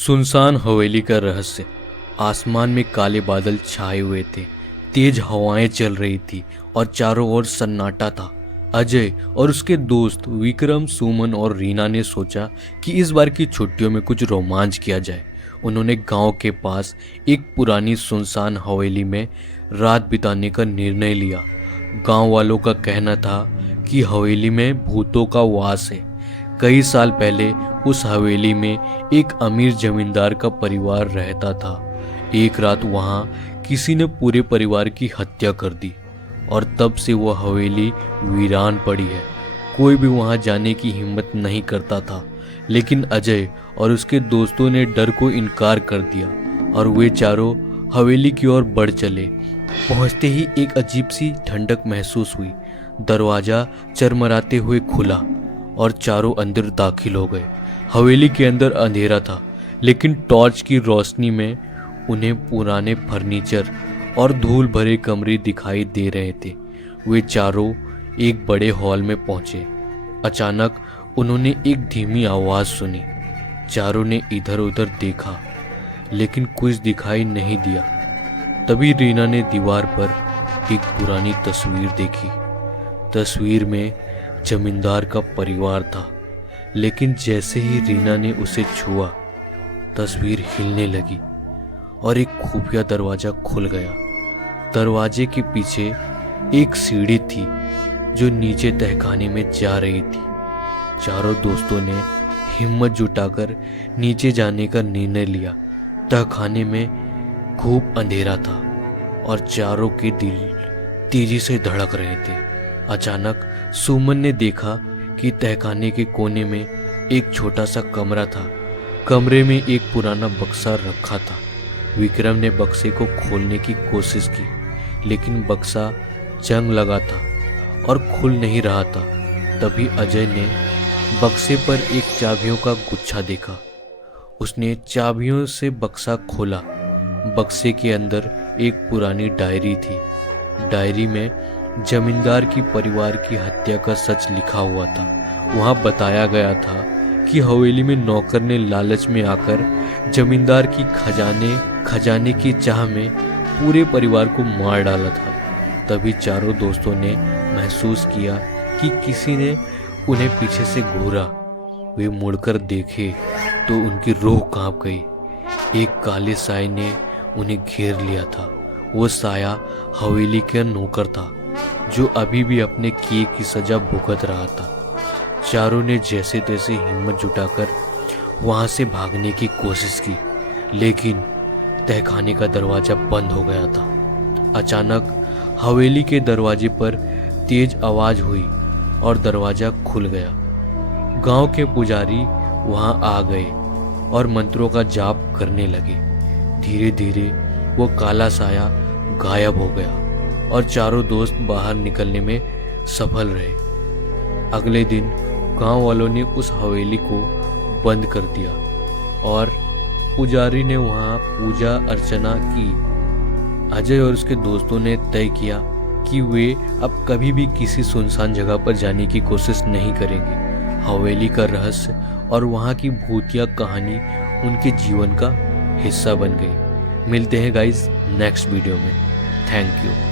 सुनसान हवेली का रहस्य। आसमान में काले बादल छाए हुए थे, तेज हवाएं चल रही थी और चारों ओर सन्नाटा था। अजय और उसके दोस्त विक्रम, सुमन और रीना ने सोचा कि इस बार की छुट्टियों में कुछ रोमांच किया जाए। उन्होंने गांव के पास एक पुरानी सुनसान हवेली में रात बिताने का निर्णय लिया। गांव वालों का कहना था कि हवेली में भूतों का वास है। कई साल पहले उस हवेली में एक अमीर जमींदार का परिवार रहता था। एक रात वहां किसी ने पूरे परिवार की हत्या कर दी और तब से वह हवेली वीरान पड़ी है। कोई भी वहां जाने की हिम्मत नहीं करता था, लेकिन अजय और उसके दोस्तों ने डर को इनकार कर दिया और वे चारों हवेली की ओर बढ़ चले। पहुंचते ही एक अजीब सी ठंडक महसूस हुई। दरवाजा चरमराते हुए खुला और चारों अंदर दाखिल हो गए। हवेली के अंदर अंधेरा था, लेकिन टॉर्च की रोशनी में उन्हें पुराने फर्नीचर और धूल भरे कमरे दिखाई दे रहे थे। वे चारों एक बड़े हॉल में पहुंचे। अचानक उन्होंने एक धीमी आवाज सुनी। चारों ने इधर उधर देखा, लेकिन कुछ दिखाई नहीं दिया। तभी रीना ने दीवार पर एक पुरानी तस्वीर देखी। तस्वीर में जमींदार का परिवार था, लेकिन जैसे ही रीना ने उसे छुआ, तस्वीर हिलने लगी और एक खुफिया दरवाजा खुल गया। दरवाजे के पीछे एक सीढ़ी थी जो नीचे तहखाने में जा रही थी। चारों दोस्तों ने हिम्मत जुटाकर नीचे जाने का निर्णय लिया। तहखाने में खूब अंधेरा था और चारों के दिल तेजी से धड़क रहे थे। अचानक सुमन ने देखा कि तहखाने के कोने में एक छोटा सा कमरा था। कमरे में एक पुराना बक्सा रखा था। विक्रम ने बक्से को खोलने की कोशिश की, लेकिन बक्सा जंग लगा था और खुल नहीं रहा था। तभी अजय ने बक्से पर एक चाबियों का गुच्छा देखा। उसने चाबियों से बक्सा खोला। बक्से के अंदर एक पुरानी डायरी थी। डायरी में जमींदार की परिवार की हत्या का सच लिखा हुआ था। वहां बताया गया था कि हवेली में नौकर ने लालच में आकर जमींदार की खजाने की चाह में पूरे परिवार को मार डाला था। तभी चारों दोस्तों ने महसूस किया कि किसी ने उन्हें पीछे से घूरा। वे मुड़कर देखे तो उनकी रूह कांप गई। एक काले साए ने उन्हें घेर लिया था। वो साया हवेली का नौकर था, जो अभी भी अपने किए की सजा भुगत रहा था। चारों ने जैसे तैसे हिम्मत जुटाकर वहां से भागने की कोशिश की, लेकिन तहखाने का दरवाजा बंद हो गया था। अचानक हवेली के दरवाजे पर तेज आवाज हुई और दरवाजा खुल गया। गांव के पुजारी वहां आ गए और मंत्रों का जाप करने लगे। धीरे धीरे वो काला साया गायब हो गया और चारों दोस्त बाहर निकलने में सफल रहे। अगले दिन गांव वालों ने उस हवेली को बंद कर दिया और पुजारी ने वहां पूजा अर्चना की। अजय और उसके दोस्तों ने तय किया कि वे अब कभी भी किसी सुनसान जगह पर जाने की कोशिश नहीं करेंगे। हवेली का रहस्य और वहां की भूतिया कहानी उनके जीवन का हिस्सा बन गई। मिलते हैं गाइस नेक्स्ट वीडियो में। Thank you.